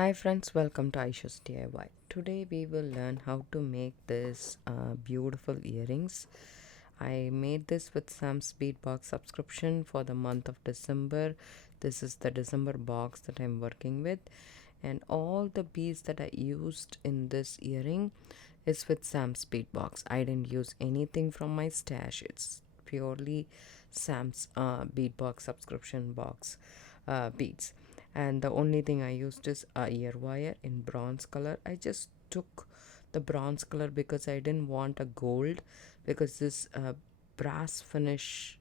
Hi friends, welcome to Aisha's DIY. Today we will learn how to make this beautiful earrings. I made this with Sam's Bead box subscription for the month of December. This is the December box that I'm working with, and all the beads that I used in this earring is with Sam's Bead box. I didn't use anything from my stash. It's purely Sam's Bead box subscription box beads, and the only thing I used is a ear wire in bronze color. I just took the bronze color because I didn't want a gold, because this brass finish,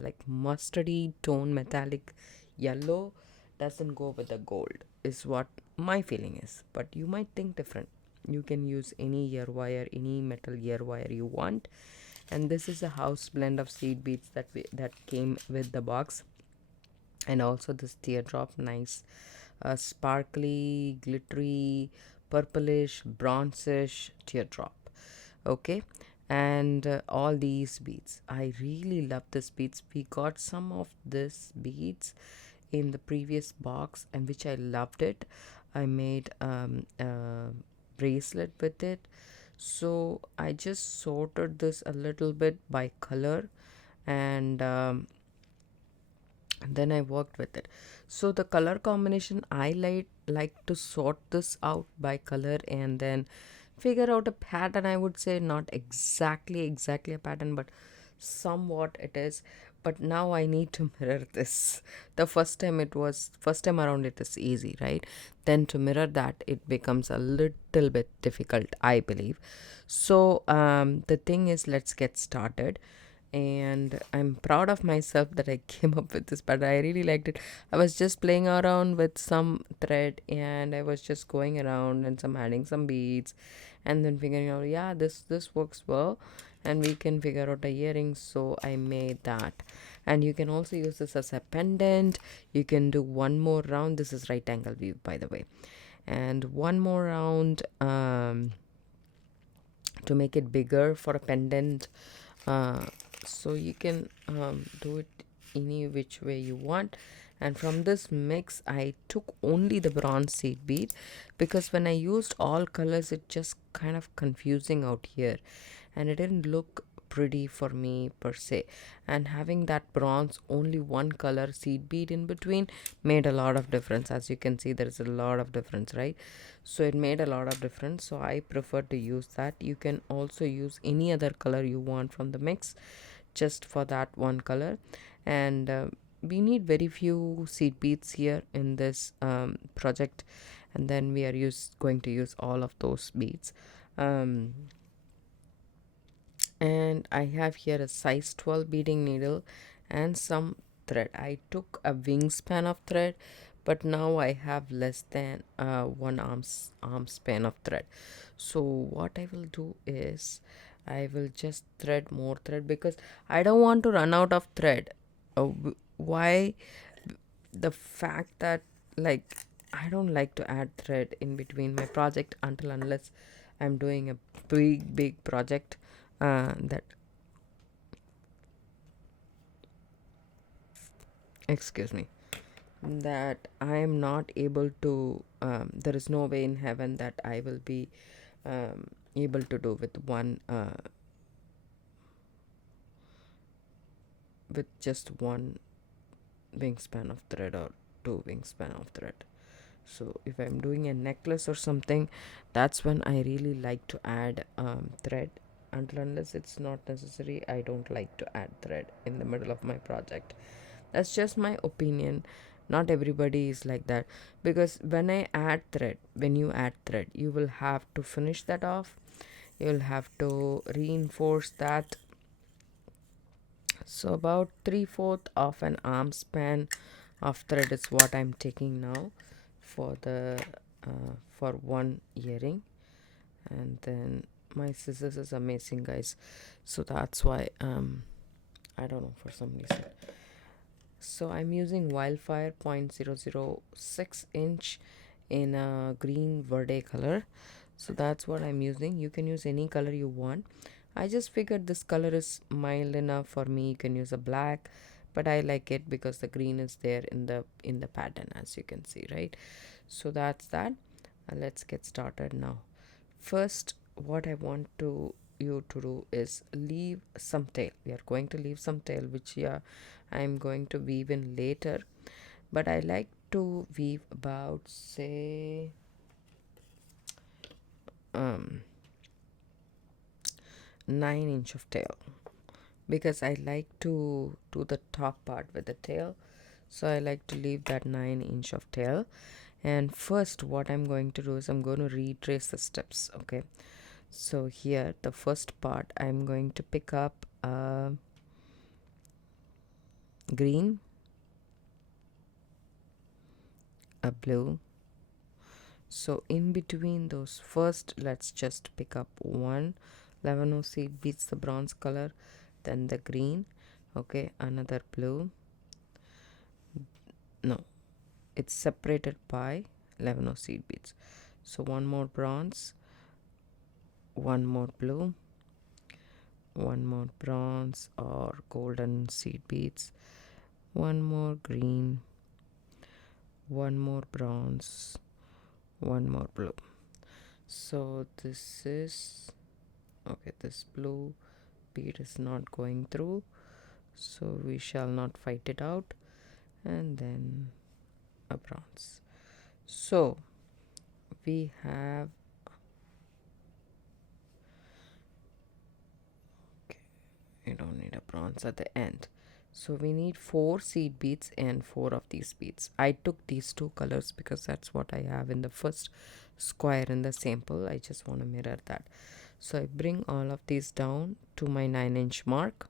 like mustardy tone metallic yellow, doesn't go with the gold, is what my feeling is. But you might think different. You can use any ear wire, any metal ear wire you want. And this is a house blend of seed beads that came with the box, and also this teardrop, nice sparkly, glittery, purplish, bronzish teardrop. Okay, and all these beads, I really love this beads. We got some of this beads in the previous box, and which I loved it. I made a bracelet with it, so I just sorted this a little bit by color, and then I worked with it. So the color combination, I like to sort this out by color and then figure out a pattern. I would say not exactly a pattern, but somewhat it is. But now I need to mirror this. The first time around it is easy, right? Then to mirror that, it becomes a little bit difficult, I believe. So the thing is, let's get started. And I'm proud of myself that I came up with this, but I really liked it. I was just playing around with some thread, and I was just going around and some adding some beads, and then figuring out, yeah, this works well, and we can figure out a earring. So I made that. And you can also use this as a pendant. You can do one more round. This is right angle view, by the way. And one more round, to make it bigger for a pendant. uh, so you can do it any which way you want. And from this mix, I took only the bronze seed bead, because when I used all colors, it just kind of confusing out here, and it didn't look pretty for me per se. And having that bronze only one color seed bead in between made a lot of difference. As you can see, there is a lot of difference, right? So it made a lot of difference, so I prefer to use that. You can also use any other color you want from the mix, just for that one color. And we need very few seed beads here in this project, and then we are going to use all of those beads. um, and I have here a size 12 beading needle and some thread. I took a wingspan of thread, but now I have less than one arm span of thread. So what I will do is I will just thread more thread, because I don't want to run out of thread. Why? The fact that, like, I don't like to add thread in between my project until unless I'm doing a big project, that, excuse me, that I am not able to, there is no way in heaven that I will be able to do with just one wingspan of thread or two wingspan of thread. So if I'm doing a necklace or something, that's when I really like to add thread. Until unless it's not necessary, I don't like to add thread in the middle of my project. That's just my opinion. Not everybody is like that, because when you add thread, you will have to finish that off. You'll have to reinforce that. So about 3/4 of an arm span of thread is what I'm taking now for the for one earring. And then my scissors is amazing, guys, so that's why I don't know, for some reason. So I'm using Wildfire 0.006 in a green verde color. So that's what I'm using. You can use any color you want. I just figured this color is mild enough for me. You can use a black, but I like it because the green is there in the pattern, as you can see, right? So that's that. Let's get started now. First, what I want to you to do is leave some tail. We are going to leave some tail, which I'm going to weave in later. But I like to weave about, say, 9 inch of tail, because I like to do the top part with the tail. So I like to leave that 9 inch of tail. And first, what I'm going to do is I'm going to retrace the steps. Okay, so here the first part, I'm going to pick up green, a blue. So in between those, first let's just pick up one 11 seed beads, the bronze color, then the green. Okay, another blue. No, it's separated by 11 seed beads. So one more bronze, one more blue, one more bronze or golden seed beads, one more green, one more bronze, one more blue. So this is okay. This blue bead is not going through, so we shall not fight it out. And then a bronze. So we have, okay, you don't need a bronze at the end. So we need 4 seed beads and 4 of these beads. I took these 2 colors because that's what I have in the first square in the sample. I just want to mirror that. So I bring all of these down to my 9-inch mark.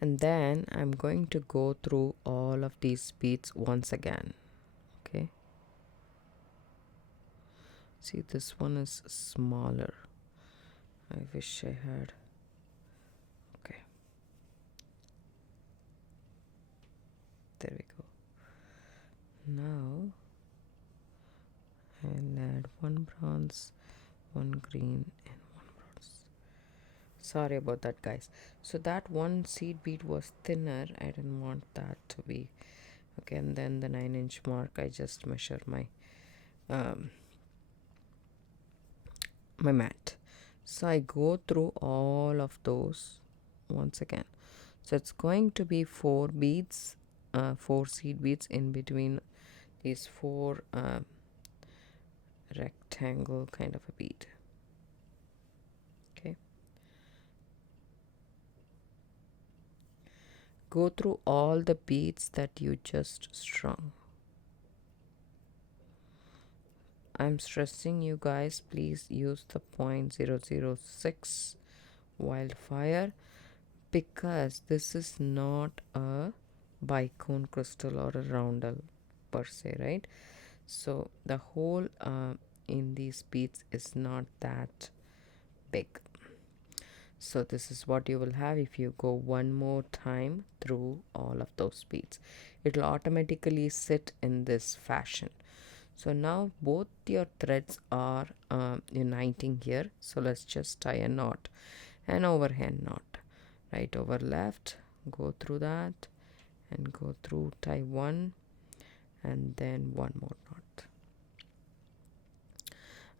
And then I'm going to go through all of these beads once again. Okay. See, this one is smaller. I wish I had. Okay. There we go. Now I'll add one bronze, one green, and one bronze. Sorry about that, guys. So that one seed bead was thinner. I didn't want that to be. Okay, and then the 9-inch mark, I just measure my my mat. So I go through all of those once again. So it's going to be 4 beads, 4 seed beads in between these 4 rectangle kind of a bead. Okay. Go through all the beads that you just strung. I'm stressing you guys, please use the 0.006 wildfire, because this is not a bicone crystal or a roundel per se, right? So the hole in these beads is not that big. So this is what you will have if you go one more time through all of those beads. It will automatically sit in this fashion. So now both your threads are uniting here. So let's just tie a knot, an overhand knot. Right over left, go through that and go through, tie one and then one more knot.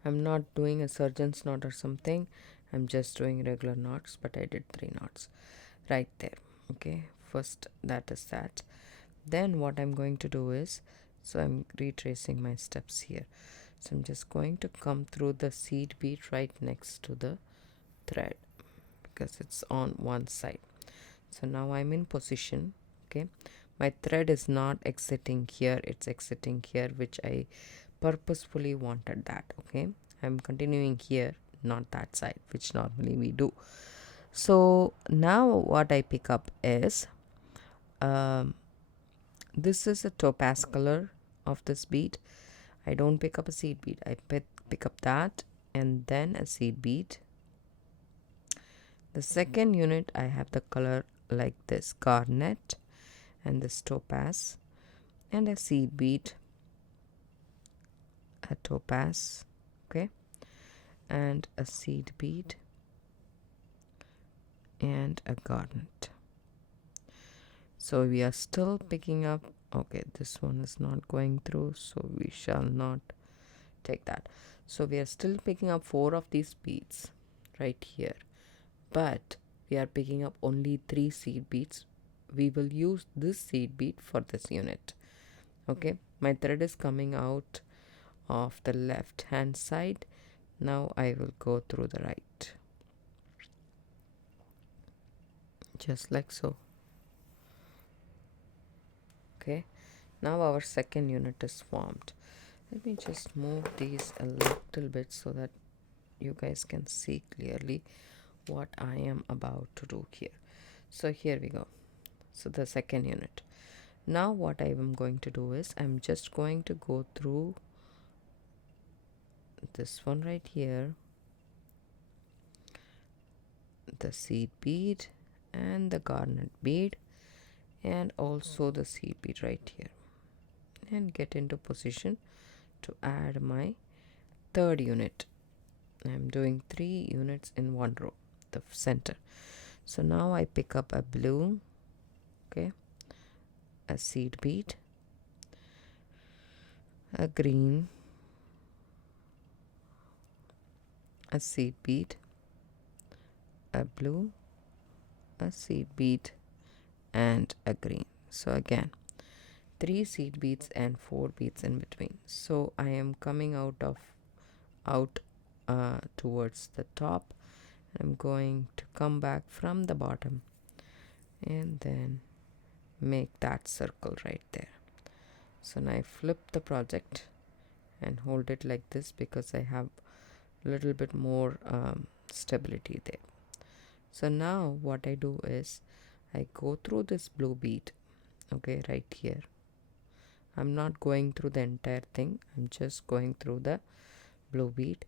I'm not doing a surgeon's knot or something. I'm just doing regular knots, but I did 3 knots right there. Okay, first that is that. Then what I'm going to do is, so I'm retracing my steps here. So I'm just going to come through the seed bead right next to the thread because it's on one side. So now I'm in position. Okay, my thread is not exiting here, it's exiting here, which I purposefully wanted that. Okay, I'm continuing here, not that side, which normally we do. So now what I pick up is this is a topaz color of this bead. I don't pick up a seed bead, I pick up that and then a seed bead. The second unit, I have the color like this, garnet, and this topaz, and a seed bead, a topaz, okay, and a seed bead and a garnet. So we are still picking up Okay, this one is not going through, so we shall not take that. So we are still picking up 4 of these beads right here, but we are picking up only 3 seed beads. We will use this seed bead for this unit. Okay, my thread is coming out of the left hand side. Now I will go through the right, just like so. Okay, now our second unit is formed. Let me just move these a little bit so that you guys can see clearly what I am about to do here. So here we go. So the second unit. Now what I am going to do is I'm just going to go through this one right here, the seed bead and the garnet bead, and also the seed bead right here, and get into position to add my third unit. I'm doing 3 units in one row, the center. So now I pick up a blue, okay, a seed bead, a green, a seed bead, a blue, a seed bead, and a green. So again, 3 seed beads and 4 beads in between. So I am coming out towards the top. I'm going to come back from the bottom and then make that circle right there. So now I flip the project and hold it like this because I have a little bit more stability there. So now what I do is I go through this blue bead, okay, right here. I'm not going through the entire thing, I'm just going through the blue bead.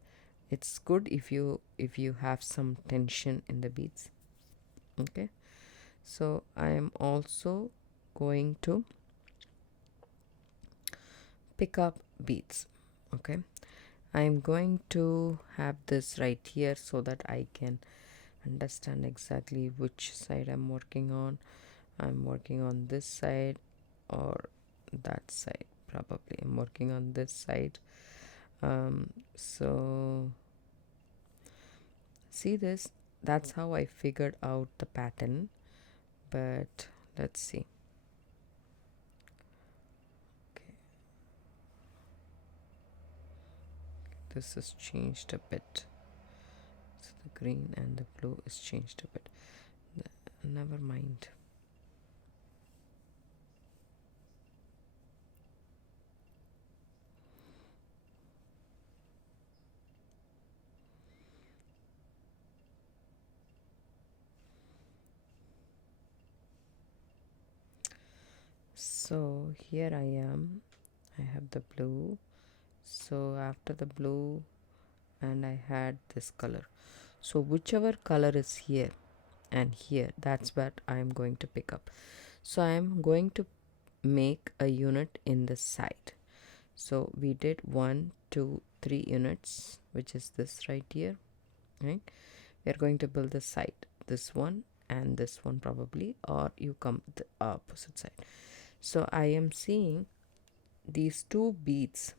It's good if you have some tension in the beads. Okay, so I am also going to pick up beads. Okay, I am going to have this right here so that I can understand exactly which side I'm working on. I'm working on this side or that side. Probably I'm working on this side. So see this, that's how I figured out the pattern. But let's see. Okay, this is changed a bit. So the green and the blue is changed a bit. Never mind. So here I am. I have the blue. So after the blue, and I had this color. So whichever color is here and here, that's what I am going to pick up. So I am going to make a unit in the side. So we did 1 2 3 units, which is this right here, right? We are going to build the side, this one and this one probably, or you come the opposite side. So I am seeing these 2 beads,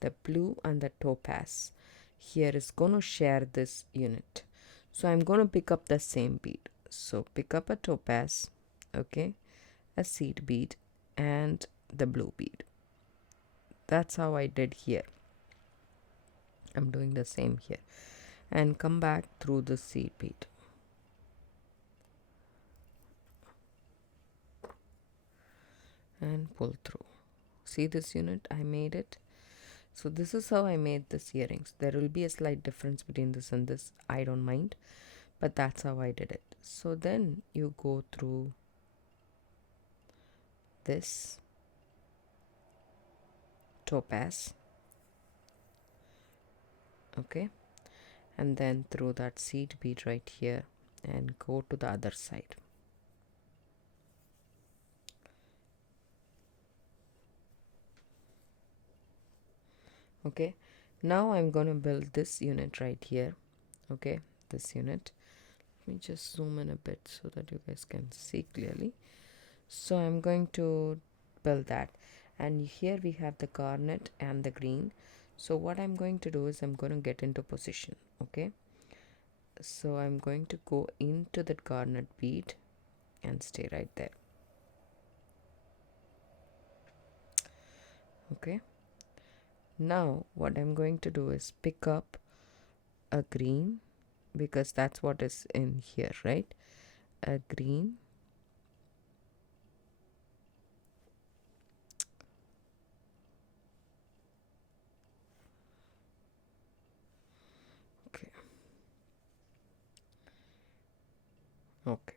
the blue and the topaz here, is going to share this unit. So I'm going to pick up the same bead. So pick up a topaz, okay, a seed bead and the blue bead. That's how I did here. I'm doing the same here, and come back through the seed bead. And pull through. See this unit? I made it. So this is how I made this earrings. There will be a slight difference between this and this. I don't mind, but that's how I did it. So then you go through this topaz, okay, and then through that seed bead right here and go to the other side. Okay, now I'm going to build this unit right here. Okay, this unit, let me just zoom in a bit so that you guys can see clearly. So I'm going to build that. And here we have the garnet and the green. So what I'm going to do is I'm going to get into position. Okay, so I'm going to go into that garnet bead and stay right there. Okay, now what I'm going to do is pick up a green, because that's what is in here, right? A green, okay, okay,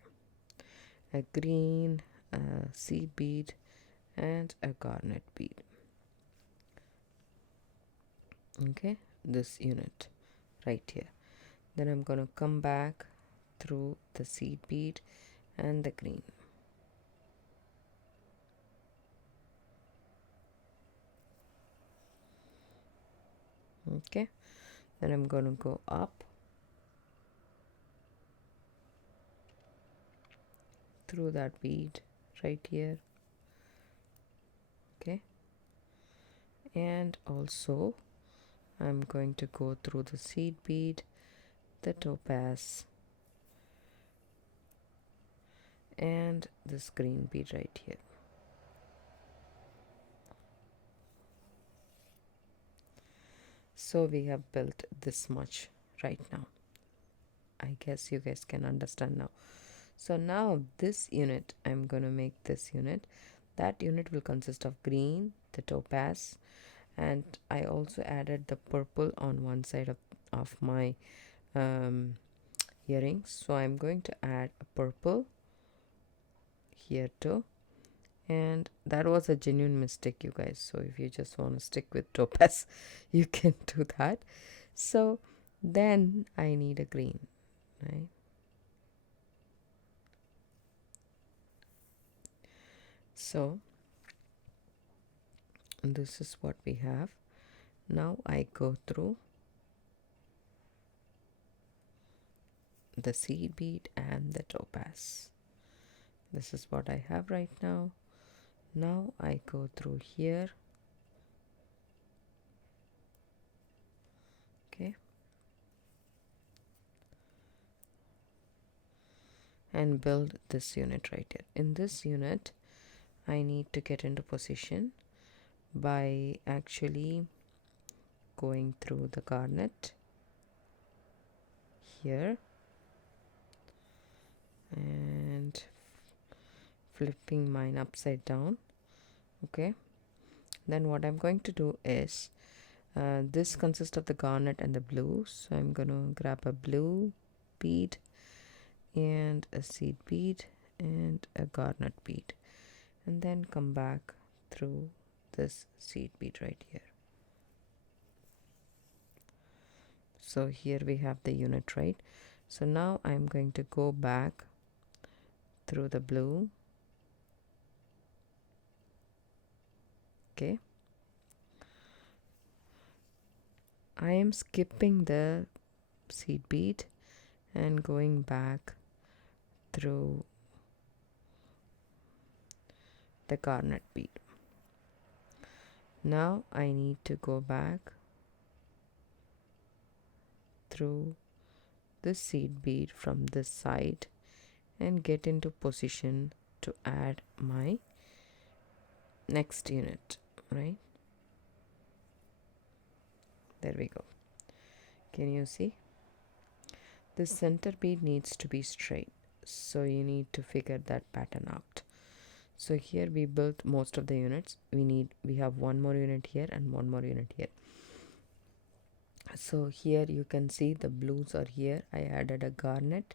a green, a seed bead, and a garnet bead. Okay, this unit right here. Then I'm gonna come back through the seed bead and the green. Okay, then I'm gonna go up through that bead right here. Okay, and also I'm going to go through the seed bead, the topaz, and this green bead right here. So we have built this much right now. I guess you guys can understand now. So now this unit, I'm going to make this unit. That unit will consist of green, the topaz, and I also added the purple on one side of my earrings. So I'm going to add a purple here too. And that was a genuine mistake, you guys. So if you just want to stick with topaz, you can do that. So then I need a green, right? So this is what we have. Now I go through the seed bead and the topaz. This is what I have right now. Now I go through here. Okay, and build this unit right here. In this unit I need to get into position by actually going through the garnet here and flipping mine upside down. Okay, then what I'm going to do is this consists of the garnet and the blue, so I'm gonna grab a blue bead and a seed bead and a garnet bead, and then come back through this seed bead right here. So here we have the unit, right? So now I'm going to go back through the blue. Okay, I am skipping the seed bead and going back through the garnet bead. Now I need to go back through the seed bead from this side and get into position to add my next unit, right? There we go. Can you see? The center bead needs to be straight, so you need to figure that pattern out. So here we built most of the units. We have one more unit here and one more unit here. So here you can see the blues are here. I added a garnet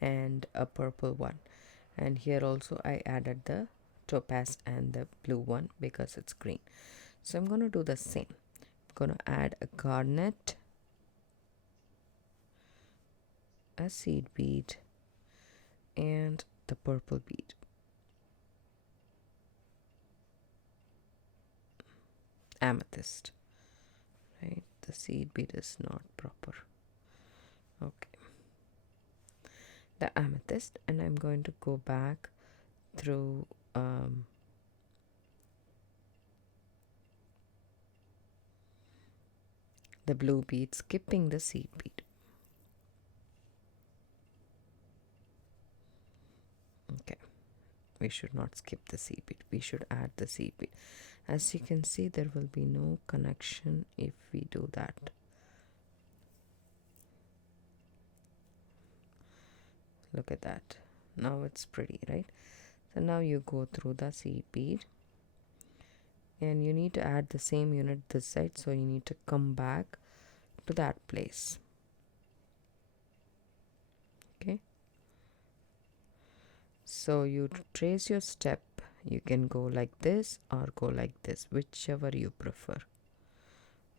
and a purple one, and here also I added the topaz and the blue one because it's green. So I'm going to do the same. I'm going to add a garnet, a seed bead, and the purple bead. Amethyst, right? The seed bead is not proper. Okay, the amethyst, and I'm going to go back through the blue bead, skipping the seed bead. Okay, we should not skip the seed bead, we should add the seed bead. As you can see, there will be no connection if we do that. Look at that. Now it's pretty, right? So now you go through the seed bead and you need to add the same unit this side, so you need to come back to that place. Okay, so you trace your step. You can go like this or go like this, whichever you prefer.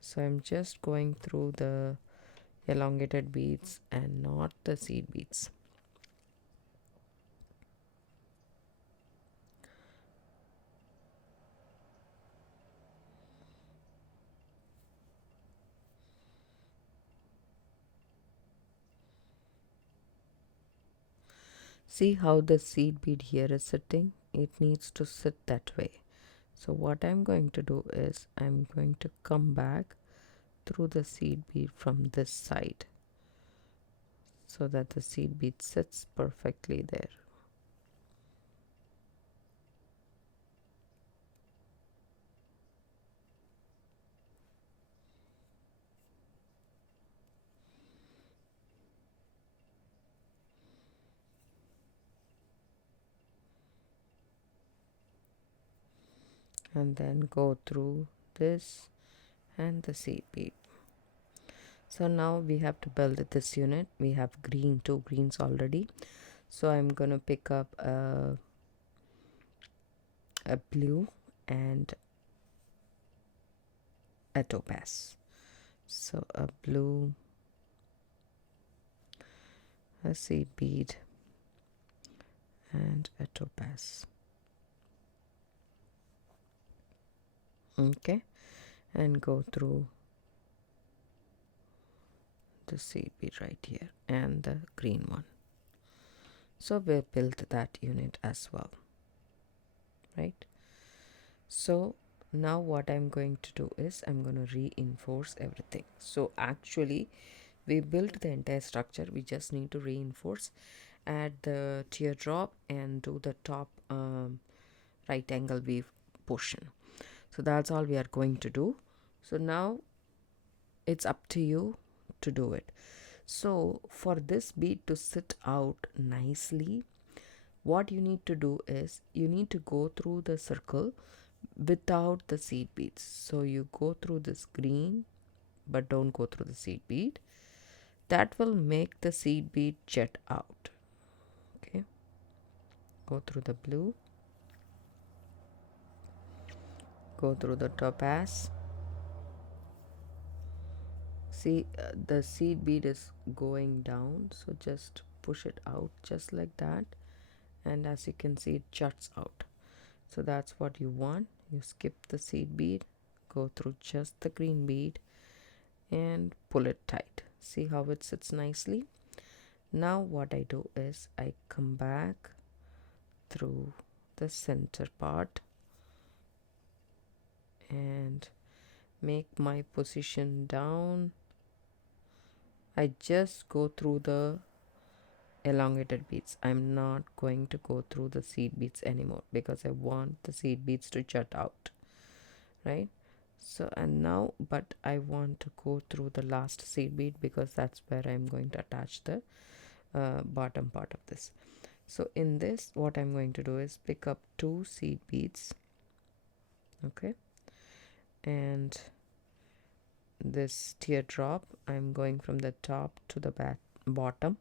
So I'm just going through the elongated beads and not the seed beads. See how the seed bead here is sitting? It needs to sit that way. So what I'm going to do is I'm going to come back through the seed bead from this side so that the seed bead sits perfectly there. And then go through this and the seed bead. So now we have to build this unit. We have two greens already. So I'm gonna pick up a blue and a topaz. So a blue, a seed bead, and a topaz. Okay, and go through the seed bead right here and the green one. So we'll build that unit as well, right? So now what I'm going to do is I'm going to reinforce everything. So actually we built the entire structure, we just need to reinforce, add the teardrop and do the top right angle weave portion. So that's all we are going to do. So now it's up to you to do it. So for this bead to sit out nicely, what you need to do is you need to go through the circle without the seed beads. So you go through this green but don't go through the seed bead. That will make the seed bead jet out. Okay, go through the blue, go through the topaz. See, the seed bead is going down, so just push it out just like that, and as you can see it juts out. So that's what you want. You skip the seed bead, go through just the green bead and pull it tight. See how it sits nicely? Now what I do is I come back through the center part and make my position down. I just go through the elongated beads. I'm not going to go through the seed beads anymore because I want the seed beads to jut out, right? So and now, but I want to go through the last seed bead because that's where I'm going to attach the bottom part of this. So in this, what I'm going to do is pick up 2 seed beads, okay, and this teardrop, I'm going from the top to the bottom,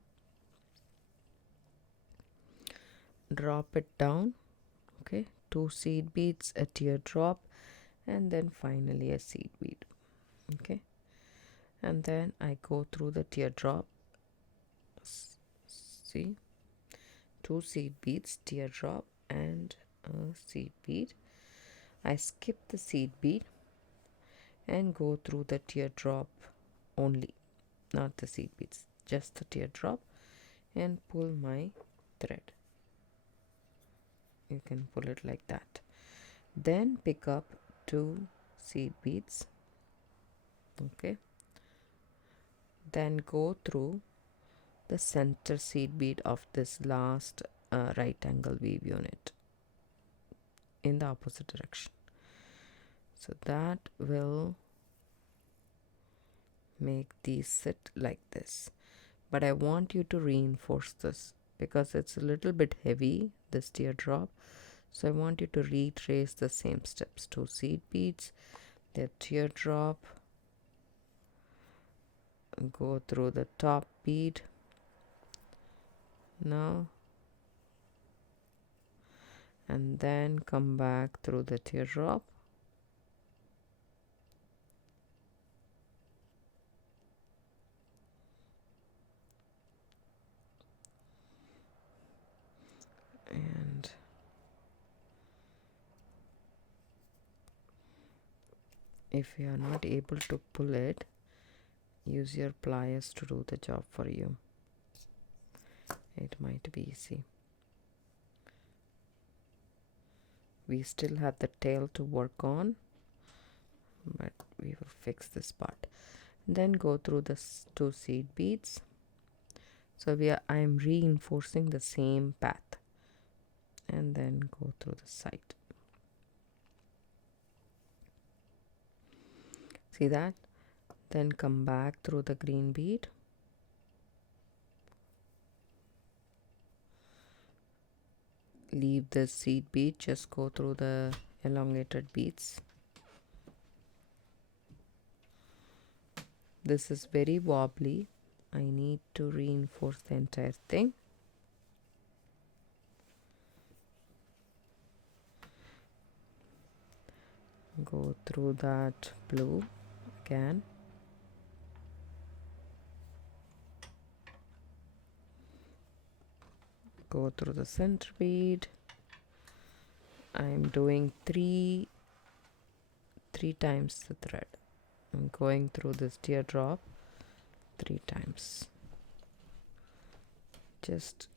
drop it down, okay, 2 seed beads, a teardrop, and then finally a seed bead, okay, and then I go through the teardrop. See, 2 seed beads, teardrop, and a seed bead. I skip the seed bead and go through the teardrop only, not the seed beads, just the teardrop, and pull my thread. You can pull it like that. Then pick up 2 seed beads, okay, Then go through the center seed bead of this last right angle weave unit in the opposite direction. So that will make these sit like this. But I want you to reinforce this because it's a little bit heavy, this teardrop. So I want you to retrace the same steps. 2 seed beads, the teardrop, go through the top bead now, and then come back through the teardrop, and if you are not able to pull it, use your pliers to do the job for you. It might be easy. We still have the tail to work on, but we will fix this part. Then go through the 2 seed beads. So I am reinforcing the same path, and then go through the side. See that? Then come back through the green bead, leave the seed bead, just go through the elongated beads. This is very wobbly. I need to reinforce the entire thing. Go through that blue again. Go through the center bead. I'm doing three times the thread. I'm going through this teardrop 3 times. Just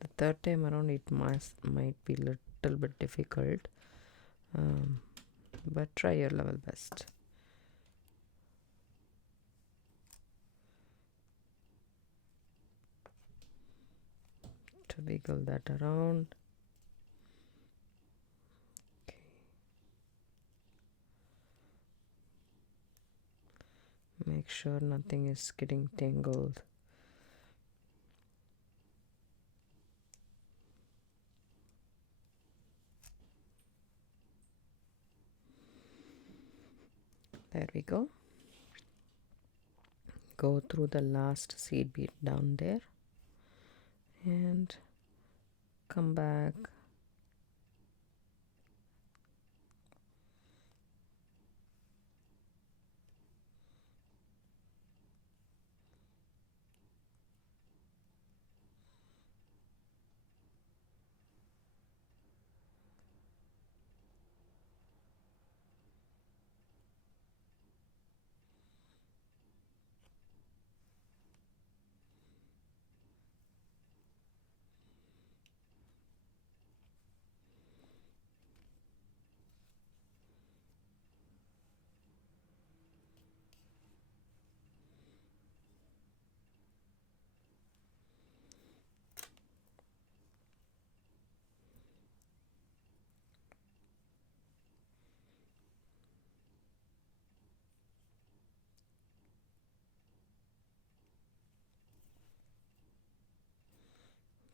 the third time around it might be little bit difficult, but try your level best. To wiggle that around. Okay. Make sure nothing is getting tangled. There we go. Go through the last seed bead down there and come back.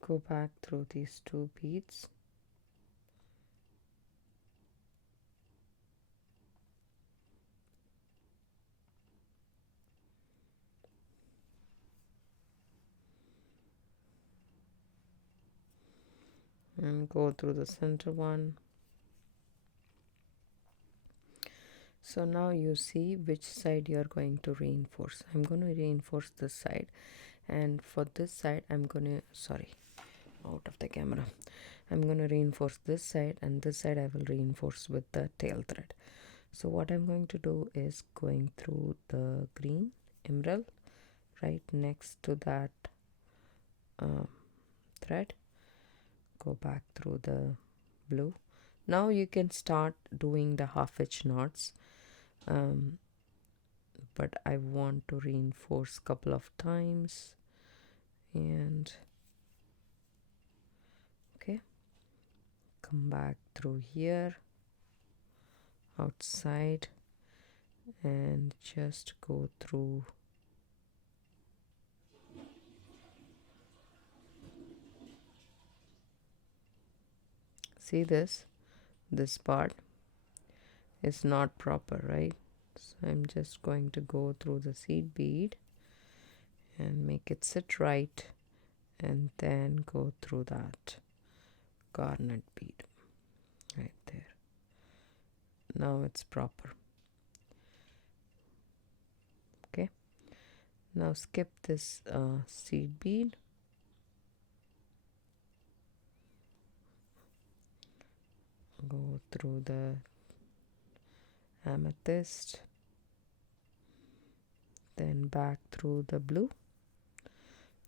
Go back through these 2 beads. And go through the center one. So now you see which side you are going to reinforce. I'm going to reinforce this side, and for this side I'm going to, out of the camera, I'm going to reinforce this side, and this side I will reinforce with the tail thread. So what I'm going to do is going through the green emerald right next to that thread, go back through the blue. Now you can start doing the half hitch knots, but I want to reinforce couple of times. And okay, come back through here outside and just go through. See this part is not proper, right? So I'm just going to go through the seed bead and make it sit right, and then go through that garnet bead right there. Now it's proper. Okay, now skip this seed bead, go through the amethyst, then back through the blue.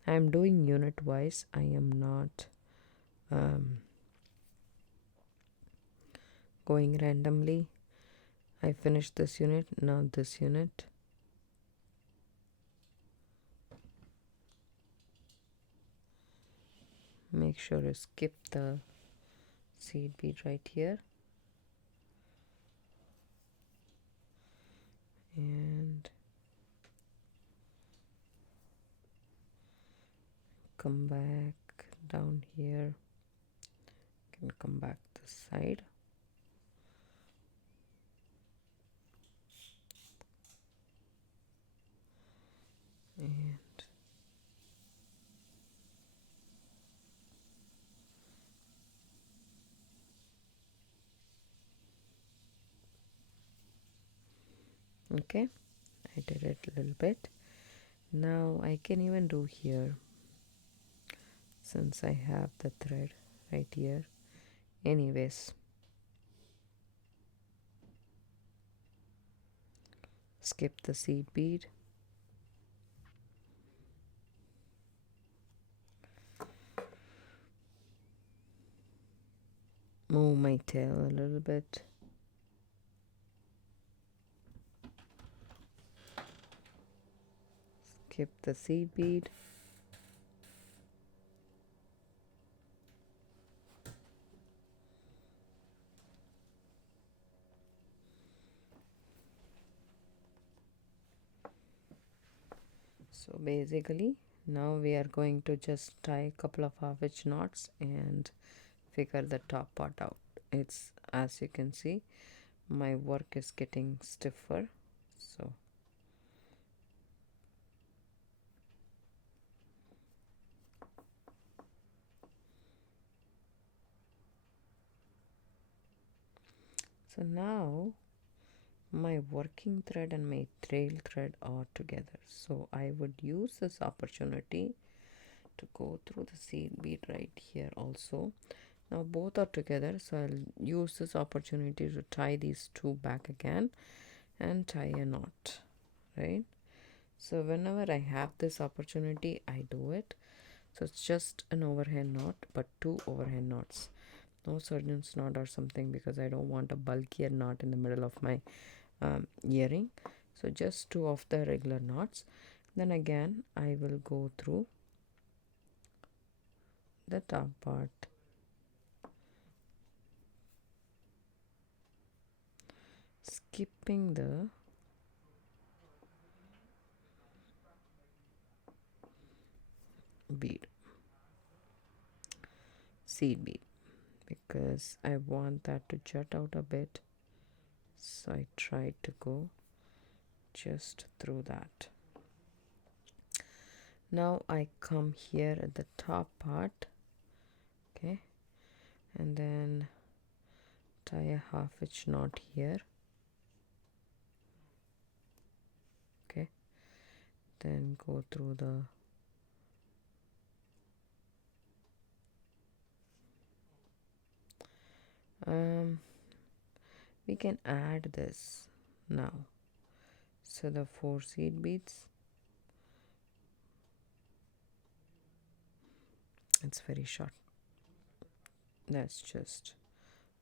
I'm doing unit wise, I am not going randomly. I finished this unit, now this unit. Make sure you skip the seed bead right here, and come back down here. Can come back this side. And okay, I did it a little bit. Now I can even do here, since I have the thread right here. Anyways, skip the seed bead, move my tail a little bit, skip the seed bead, so basically now we are going to just tie a couple of half-inch knots and figure the top part out. It's, as you can see, my work is getting stiffer, so now my working thread and my trail thread are together, so I would use this opportunity to go through the seed bead right here also. Now both are together, so I'll use this opportunity to tie these two back again and tie a knot, right? So whenever I have this opportunity, I do it. So it's just an overhand knot, but two overhand knots, no surgeon's knot or something, because I don't want a bulkier knot in the middle of my earring. So just two of the regular knots. Then again I will go through the top part, skipping the bead, seed bead, because I want that to jut out a bit, so I tried to go just through that. Now I come here at the top part, okay, and then tie a half-inch knot here, okay, then go through the we can add this now. So the 4 seed beads, it's very short. Let's just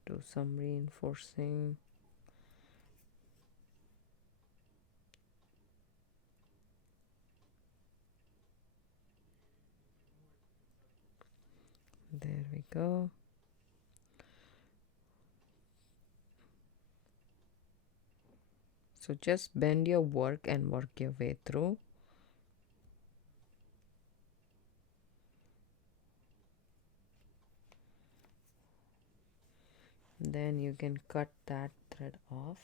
do some reinforcing. There we go. So just bend your work and work your way through. Then you can cut that thread off.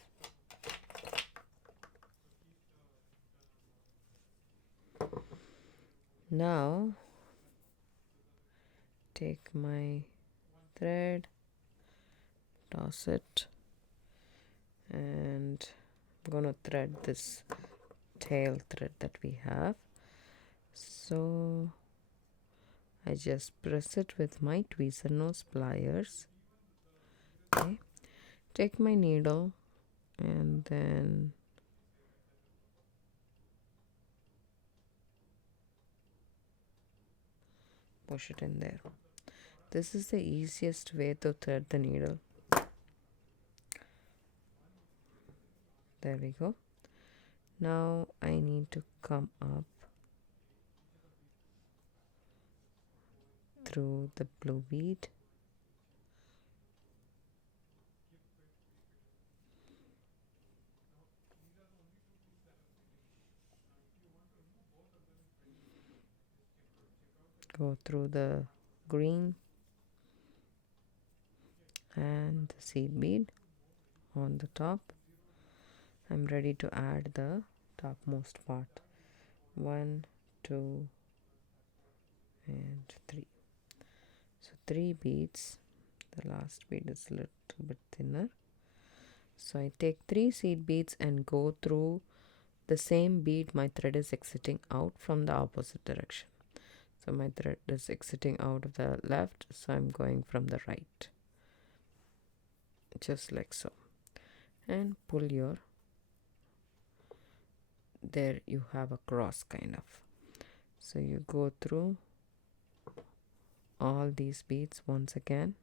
Now take my thread, toss it, and I'm gonna thread this tail thread that we have. So I just press it with my tweezer nose pliers. Okay, take my needle and then push it in there. This is the easiest way to thread the needle. There we go. Now I need to come up through the blue bead. Go through the green and the seed bead on the top. I'm ready to add the topmost part. 1, 2, and 3. So 3 beads. The last bead is a little bit thinner. So I take 3 seed beads and go through the same bead my thread is exiting out from the opposite direction. So my thread is exiting out of the left, so I'm going from the right. Just like so. And pull your, there you have a cross kind of. So you go through all these beads once again.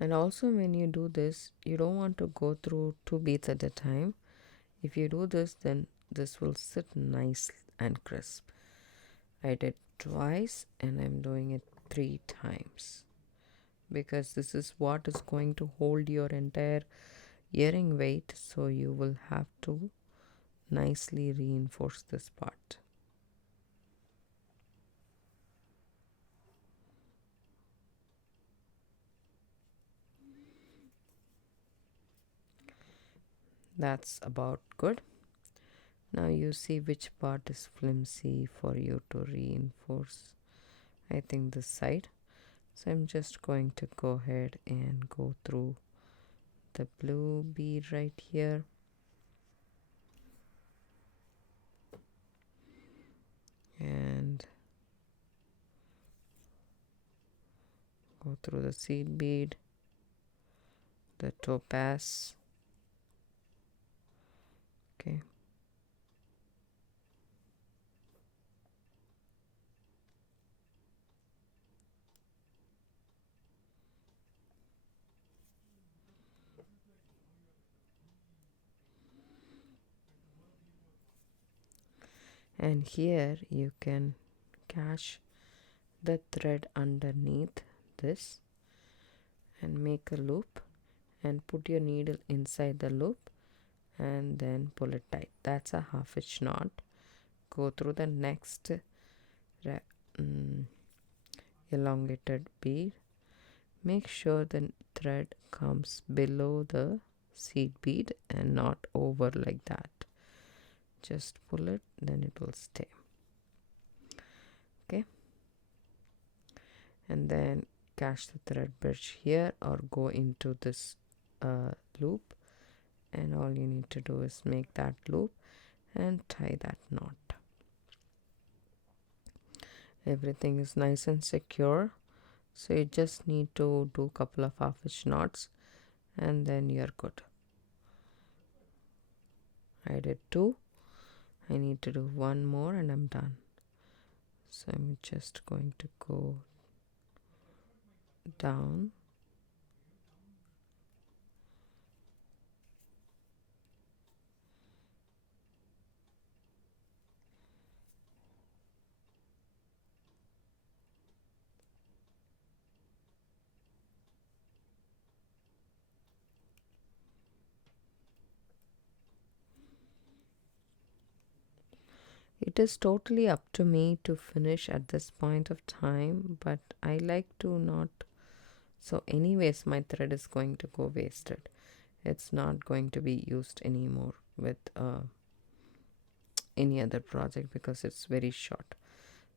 And also when you do this, you don't want to go through 2 beads at a time. If you do this, then this will sit nice and crisp. I did twice and I'm doing it 3 times because this is what is going to hold your entire earring weight, so you will have to nicely reinforce this part. That's about good. Now you see which part is flimsy for you to reinforce. I think this side. So I'm just going to go ahead and go through the blue bead right here. And go through the seed bead, the topaz. Okay. And here you can catch the thread underneath this and make a loop and put your needle inside the loop and then pull it tight. That's a half-inch knot. Go through the next elongated bead. Make sure the thread comes below the seed bead and not over like that. Just pull it, then it will stay. Okay. And then catch the thread bridge here or go into this loop, and all you need to do is make that loop and tie that knot. Everything is nice and secure, so you just need to do a couple of half-inch knots and then you're good. I did 2. I need to do 1 more and I'm done. So I'm just going to go down It is totally up to me to finish at this point of time, but I like to not. So, anyways, my thread is going to go wasted. It's not going to be used anymore with any other project because it's very short.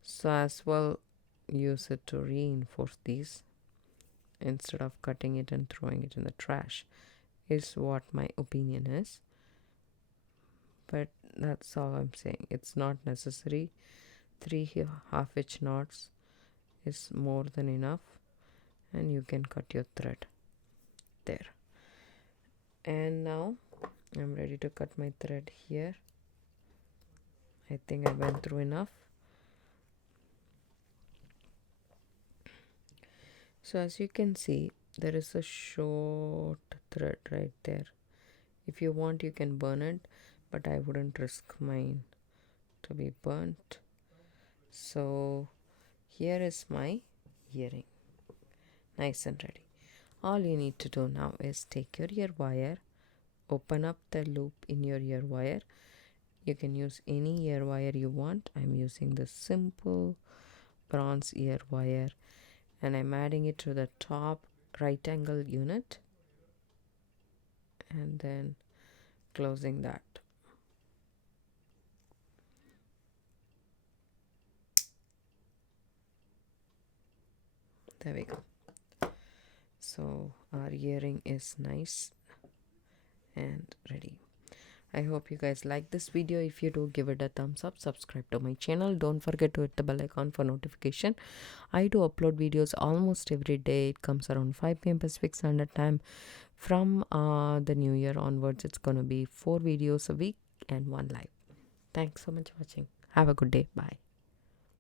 So, as well, use it to reinforce these instead of cutting it and throwing it in the trash, is what my opinion is. But that's all I'm saying. It's not necessary. 3 half-inch knots is more than enough, and you can cut your thread there. And now I'm ready to cut my thread here. I think I went through enough. So as you can see, there is a short thread right there. If you want, you can burn it, but I wouldn't risk mine to be burnt. So here is my earring, nice and ready. All you need to do now is take your ear wire, open up the loop in your ear wire. You can use any ear wire you want. I'm using the simple bronze ear wire, and I'm adding it to the top right angle unit and then closing that. There we go. So our earring is nice and ready. I hope you guys like this video. If you do, give it a thumbs up, subscribe to my channel. Don't forget to hit the bell icon for notification. I do upload videos almost every day. It comes around 5 p.m. Pacific Standard Time. From the new year onwards, it's going to be 4 videos a week and 1 live. Thanks so much for watching. Have a good day. Bye.